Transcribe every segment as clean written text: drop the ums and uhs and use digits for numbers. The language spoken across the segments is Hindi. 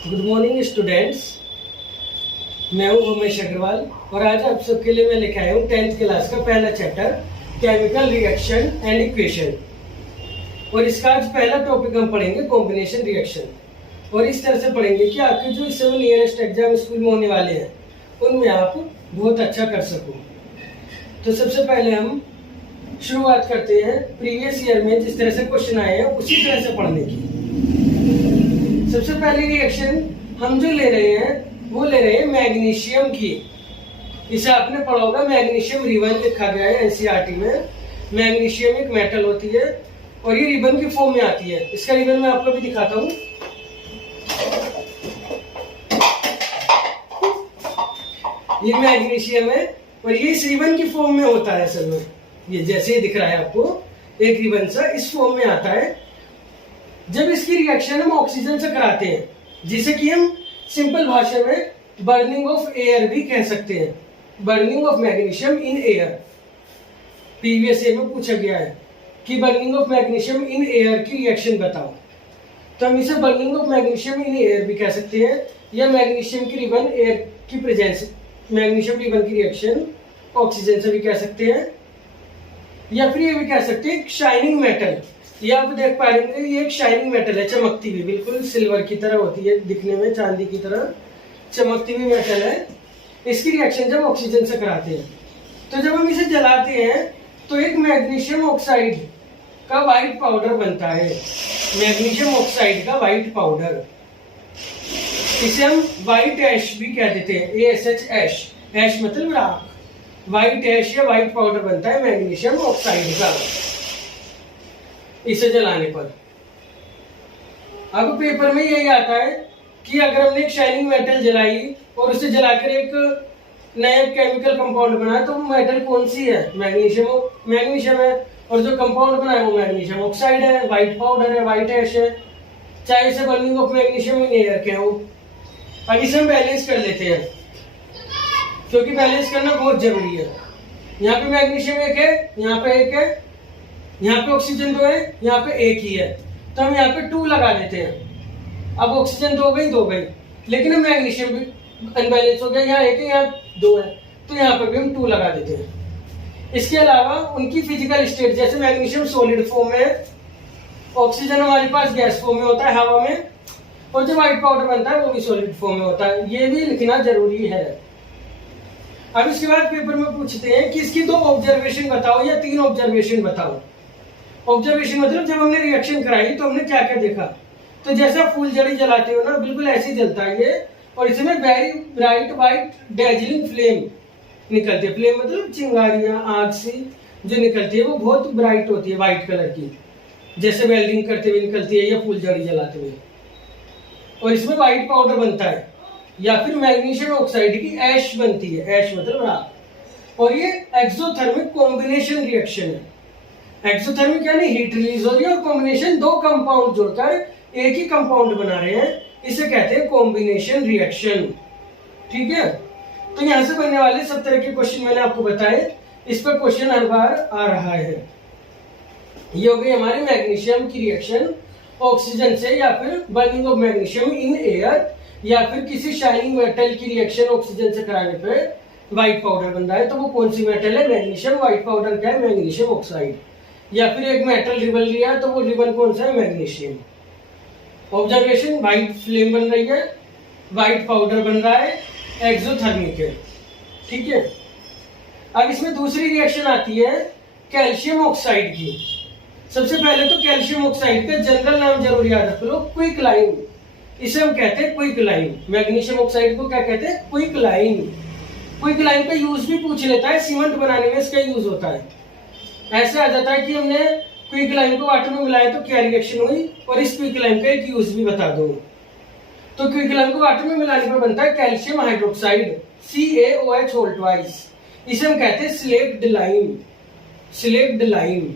गुड मॉर्निंग स्टूडेंट्स, मैं हूं उमेश अग्रवाल और आज आप सबके लिए मैं लेके आया हूं 10th क्लास का पहला chapter chemical reaction and equation. और इसका आज पहला टॉपिक हम पढ़ेंगे कॉम्बिनेशन रिएक्शन। और इस तरह से पढ़ेंगे कि आपके जो इस नियरेस्ट एग्जाम स्कूल में होने वाले हैं उनमें आप बहुत अच्छा कर सको। तो सबसे पहले हम शुरुआत करते हैं प्रीवियस ईयर में जिस तरह से क्वेश्चन आए हैं उसी तरह से पढ़ने की। सबसे पहली रिएक्शन हम जो ले रहे हैं वो ले रहे हैं मैग्नीशियम की। इसे आपने पढ़ा होगा, मैग्नीशियम रिबन लिखा गया है एनसीईआरटी में। मैग्नीशियम एक मेटल होती है और ये रिबन की फॉर्म में आती है। इसका रिबन मैं आपको भी दिखाता हूँ। ये मैग्नीशियम है और ये इस रिबन की फॉर्म में होता है। असल में ये जैसे ही दिख रहा है आपको, एक रिबन सा इस फॉर्म में आता है। जब इसकी रिएक्शन हम ऑक्सीजन से कराते हैं, जिसे कि हम सिंपल भाषा में बर्निंग ऑफ एयर भी कह सकते हैं, burning of magnesium in air. Previous year में पूछा गया है कि burning of magnesium in air की रिएक्शन बताओ, तो हम इसे burning of magnesium in air भी कह सकते हैं, या मैग्नीशियम की रिबन एयर की प्रेजेंस, मैग्नीशियम रिबन की रिएक्शन ऑक्सीजन से भी कह सकते हैं, या फिर ये भी कह सकते हैं शाइनिंग मेटल। ये आप देख पा रहे हैं, ये एक शाइनिंग मेटल है, चमकती हुई, बिल्कुल सिल्वर की तरह होती है दिखने में, चांदी की तरह चमकती हुई मेटल है। इसकी रिएक्शन जब ऑक्सीजन से कराते हैं तो जब हम इसे जलाते हैं तो एक मैग्नीशियम ऑक्साइड का व्हाइट पाउडर बनता है। मैग्नीशियम ऑक्साइड का व्हाइट पाउडर, इसे हम व्हाइट ऐश भी कह देते हैं, ASH ऐश। ऐश मतलब राख। व्हाइट ऐश या व्हाइट पाउडर बनता है मैग्नीशियम ऑक्साइड का इसे जलाने पर। अब पेपर में यही आता है कि अगर हमने एक शाइनिंग मेटल जलाई और उसे जलाकर एक नया केमिकल कंपाउंड बनाया तो वो मेटल कौन सी है? मैग्नीशियम है। और जो कंपाउंड बना है वो मैग्नीशियम ऑक्साइड है, व्हाइट पाउडर है, व्हाइट ऐश है, चाहे इसे burning of magnesium in air के हो। अब इसे हम बैलेंस कर लेते हैं क्योंकि बैलेंस करना बहुत जरूरी है। यहाँ पे मैग्नीशियम एक है, यहाँ पे एक है, यहाँ पे ऑक्सीजन 2 है, यहाँ पे एक ही है, तो हम यहाँ पे 2 लगा लेते हैं। अब ऑक्सीजन 2 गई, लेकिन हम मैग्नीशियम भी अनबैलेंस हो गया, यहाँ एक है, यहाँ 2 है, तो यहाँ पे भी हम 2 लगा देते हैं। इसके अलावा उनकी फिजिकल स्टेट, जैसे मैग्नीशियम सॉलिड फॉर्म में है, ऑक्सीजन हमारे पास गैस फॉर्म में होता है हवा में, और जो व्हाइट पाउडर बनता है वो भी सॉलिड फॉर्म में होता है। ये भी लिखना जरूरी है। अब इसके बाद पेपर में पूछते हैं कि इसकी 2 ऑब्जर्वेशन बताओ या 3 ऑब्जर्वेशन बताओ। ऑब्जर्वेशन मतलब जब हमने रिएक्शन कराई तो हमने क्या क्या देखा। तो जैसा फूल जड़ी जलाते हो ना, बिल्कुल ऐसे ही जलता है ये, और इसमें very bright white dazzling flame निकलती है। फ्लेम मतलब चिंगारियां, आग सी जो निकलती है वो बहुत ब्राइट होती है, व्हाइट कलर की, जैसे वेल्डिंग करते हुए निकलती है या फूल जड़ी जलाते हुए। और इसमें व्हाइट पाउडर बनता है या फिर मैग्नीशियम ऑक्साइड की ऐश बनती है। ऐश मतलब राख। और ये एक्सोथर्मिक कॉम्बिनेशन रिएक्शन है। एक्सोथर्मिक यानी हीट रिलीज हो रही है और कॉम्बिनेशन 2 कंपाउंड जोड़कर एक ही कंपाउंड बना रहे हैं, इसे कहते हैं कॉम्बिनेशन रिएक्शन। ठीक है, तो यहां से बनने वाले सब तरह के क्वेश्चन मैंने आपको बताए, इस पर क्वेश्चन हर बार आ रहा है। ये हो गई हमारी मैग्नीशियम की रिएक्शन ऑक्सीजन से, या फिर burning of magnesium in air, या फिर किसी शाइनिंग मेटल की रिएक्शन ऑक्सीजन से कराने पे व्हाइट पाउडर बन रहा है, तो वो कौन सी मेटल है? मैग्नीशियम। व्हाइट पाउडर क्या है? Magnesium oxide. या फिर एक मेटल रिबन लिया तो वो रिबन कौन सा है? मैग्नीशियम। ऑब्जर्वेशन, व्हाइट फ्लेम बन रही है, व्हाइट पाउडर बन रहा है, एक्सोथर्मिक है। ठीक है, अब इसमें दूसरी रिएक्शन आती है कैल्शियम ऑक्साइड की। सबसे पहले तो कैल्शियम ऑक्साइड का जनरल नाम जरूर याद रख लो, क्विकलाइन। इसे हम कहते हैं क्विकलाइन। मैग्नीशियम ऑक्साइड को क्या कहते हैं? क्विकलाइन। क्विकलाइन का यूज भी पूछ लेता है, सीमेंट बनाने में इसका यूज होता है। ऐसे आ जाता है कि हमने क्विकलाइन को वाटर में मिलाया तो क्या रिएक्शन हुई, और इस क्विकलाइन का एक यूज भी बता दो। तो क्विकलाइन को वाटर में मिलाने पर बनता है calcium hydroxide, CaOH whole twice. इसे हम कहते हैं स्लेक्ड लाइम। स्लेक्ड लाइम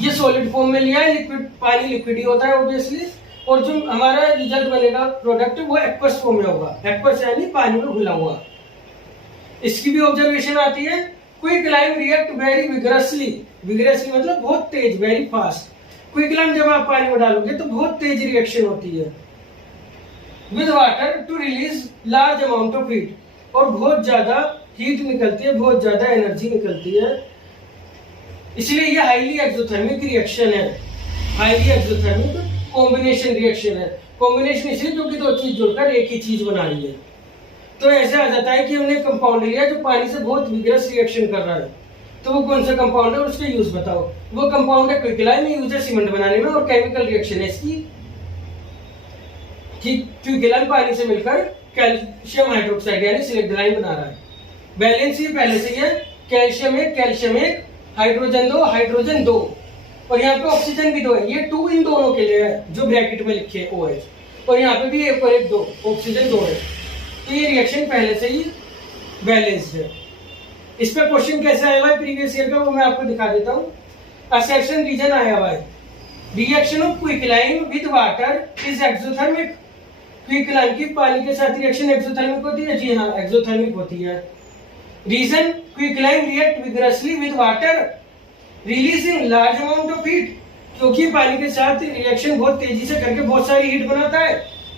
ये सॉलिड फॉर्म में लिया है, लिक्विड, पानी लिक्विड ही होता है ऑब्वियसली, और जो हमारा रिजल्ट बनेगा प्रोडक्ट वो एक्वस फॉर्म में होगा। एक्वस यानी पानी में घुला हुआ। इसकी भी ऑब्जर्वेशन आती है, क्विकलाइन रिएक्ट वेरी विगरसली। विगरसली मतलब बहुत तेज, वेरी फास्ट। क्विकलाइन जब आप पानी में डालोगे तो बहुत तेज रिएक्शन होती है। With water to release large amount of heat, और बहुत ज्यादा हीट निकलती है, बहुत ज्यादा एनर्जी निकलती है, इसलिए ये हाईली एक्सोथर्मिक रिएक्शन है, हाईली एक्सोथर्मिक कॉम्बिनेशन रिएक्शन है। कॉम्बिनेशन इसलिए क्योंकि दो चीज जुड़कर एक ही चीज बना रही है। तो ऐसे आ जाता है कि हमने कंपाउंड लिया जो पानी से बहुत विग्रस रिएक्शन कर रहा है, तो वो कौन सा कंपाउंड है, उसका यूज बताओ। वो कंपाउंड है क्विकलाइन, यूज है सीमेंट बनाने में, और केमिकल रिएक्शन है इसकी कि क्विकलाइन पानी से मिलकर कैल्शियम हाइड्रोक्साइड यानी सिलिकलाइन बना रहा है। बैलेंस ये पहले से ही है, कैल्शियम एक, हाइड्रोजन 2, हाइड्रोजन 2, और यहाँ पे ऑक्सीजन भी 2 है। ये 2 इन दोनों के लिए है जो ब्रैकेट में लिखे है OH, और यहाँ पे भी 1 और 1 2, ऑक्सीजन 2 है। तो ये रिएक्शन पहले से ही बैलेंस्ड है। इस पर क्वेश्चन कैसे आया हुआ है प्रीवियस ईयर का, वो मैं आपको दिखा देता हूँ। असर्शन रीजन आया हुआ है, reaction of quicklime with water is exothermic. Quicklime की पानी के साथ रिएक्शन एक्सोथर्मिक होती है, जी हाँ एक्सोथर्मिक होती है। Reason quicklime react vigorously with water releasing large amount of heat, क्योंकि पानी के साथ रिएक्शन बहुत तेजी से करके बहुत सारी हीट बनाता है,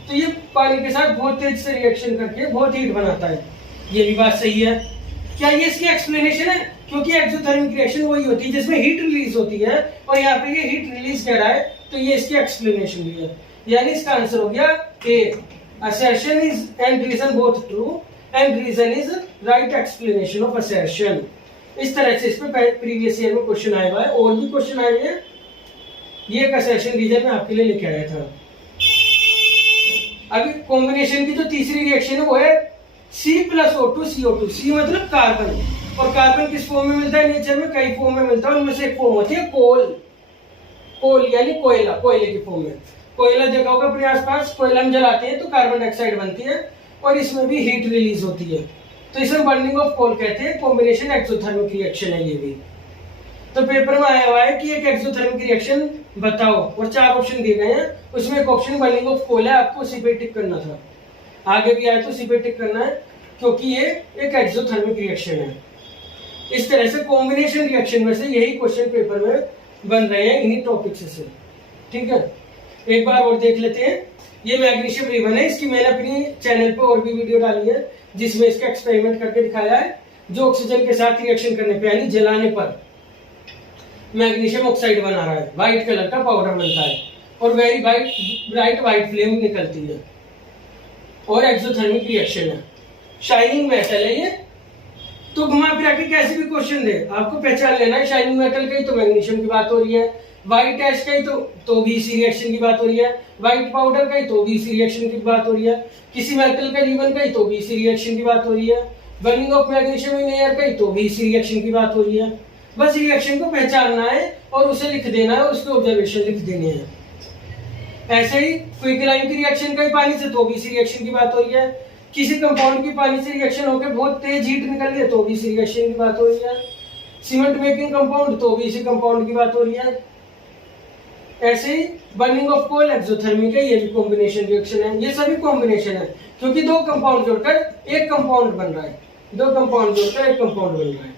तो ये पानी के साथ बहुत तेजी से रिएक्शन करके बहुत हीट बनाता है। ये भी बात सही है। क्या ये इसकी एक्सप्लेनेशन है, क्योंकि एक्सोथर्मिक रिएक्शन वही होती है जिसमें हीट रिलीज होती है, और यहाँ पे ये हीट रिलीज कर रहा है, तो ये इसकी एक्सप्लेनेशन भी है। यानी इसका आंसर हो गया ए, assertion is and reason both true and reason is right explanation of assertion। इस तरह से इस पे प्रीवियस ईयर में क्वेश्चन आया हुआ है, और भी क्वेश्चन आए हैं। ये एक assertion रीजन में आपके लिए लेके आया था। अभी कॉम्बिनेशन की जो तीसरी रिएक्शन है वो है C+O2 CO2। C मतलब कार्बन, और कार्बन किस फॉर्म में मिलता है नेचर में, कई फॉर्म में मिलता है, उनमें से एक फॉर्म होती है कोल यानी कोयला, कोयले की फॉर्म में। कोयला देखा होगा अपने आसपास, कोयला हम जलाते हैं तो कार्बन डाइऑक्साइड बनती है, और इसमें भी हीट रिलीज होती है, तो इसे बर्निंग ऑफ कोल कहते हैं। कॉम्बिनेशन एक्सोथर्मिक रिएक्शन है ये भी। तो पेपर में आया हुआ है कि एक एक्सोथर्मिक रिएक्शन बताओ, और 4 ऑप्शन दिए गए हैं, उसमें एक ऑप्शन बर्निंग ऑफ कोल है, आपको उसी पे टिक करना था। आगे भी आए तो उसी पे टिक करना है, क्योंकि ये एक एक्सोथर्मिक रिएक्शन है। इस तरह से कॉम्बिनेशन रिएक्शन में से यही क्वेश्चन पेपर में बन रहे हैं इन्हीं टॉपिक्स से, ठीक है। एक बार और देख लेते हैं। ये मैग्नीशियम रिबन है, इसकी मैंने अपनी चैनल पे और भी वीडियो डाली है जिसमें इसका एक्सपेरिमेंट करके दिखाया है, जो ऑक्सीजन के साथ रिएक्शन करने पे यानी जलाने पर मैग्नीशियम ऑक्साइड बना रहा है, व्हाइट कलर का पाउडर बनता है, और वेरी ब्राइट व्हाइट फ्लेम निकलती है, और एक्सोथर्मिक रिएक्शन है। शाइनिंग मेटल है ये। तो घुमा फिरा के कैसे भी क्वेश्चन दे, आपको पहचान लेना है शाइनिंग मेटल का ही तो मैग्नीशियम की बात हो रही है, व्हाइट एश का ही तो भी इसी रिएक्शन की बात हो रही है, व्हाइट पाउडर का ही तो भी इसी रिएक्शन की बात हो रही है, किसी मेटल का रिबन का ही तो भी इसी रिएक्शन की बात हो रही है, burning of magnesium in air का ही तो भी इसी रिएक्शन की बात हो रही है। बस रिएक्शन को पहचानना है और उसे लिख देना है, और उसके ऑब्जर्वेशन लिख देने हैं। ऐसे ही क्विकलाइन की रिएक्शन का ही पानी से तो भी इसी रिएक्शन की बात हो रही है, किसी कंपाउंड की पानी से रिएक्शन होकर बहुत तेज हीट निकल रही है तो भी इसी रिएक्शन की बात हो रही है, सीमेंट मेकिंग कंपाउंड तो भी इसी कंपाउंड की बात हो रही है। ऐसे ही बर्निंग ऑफ कोल एक्सोथर्मिक है, ये भी कॉम्बिनेशन रिएक्शन है। ये सभी कॉम्बिनेशन है, क्योंकि 2 कंपाउंड जोड़कर एक कंपाउंड बन रहा है, 2 कंपाउंड जोड़कर एक कंपाउंड बन रहा है।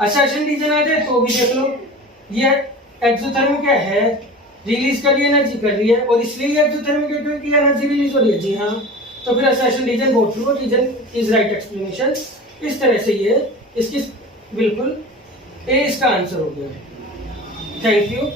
असर्शन रीजन आ जाए तो भी देख लो, ये एक्सोथर्मिक है, रिलीज कर रही है, एनर्जी कर रही है, और इसलिए एक्सोथर्मिक है क्योंकि एनर्जी रिलीज हो रही है, जी हाँ। तो फिर assertion reason both true, reason is right explanation. इस तरह से ये इसकी बिल्कुल ए इसका आंसर हो गया। Thank you.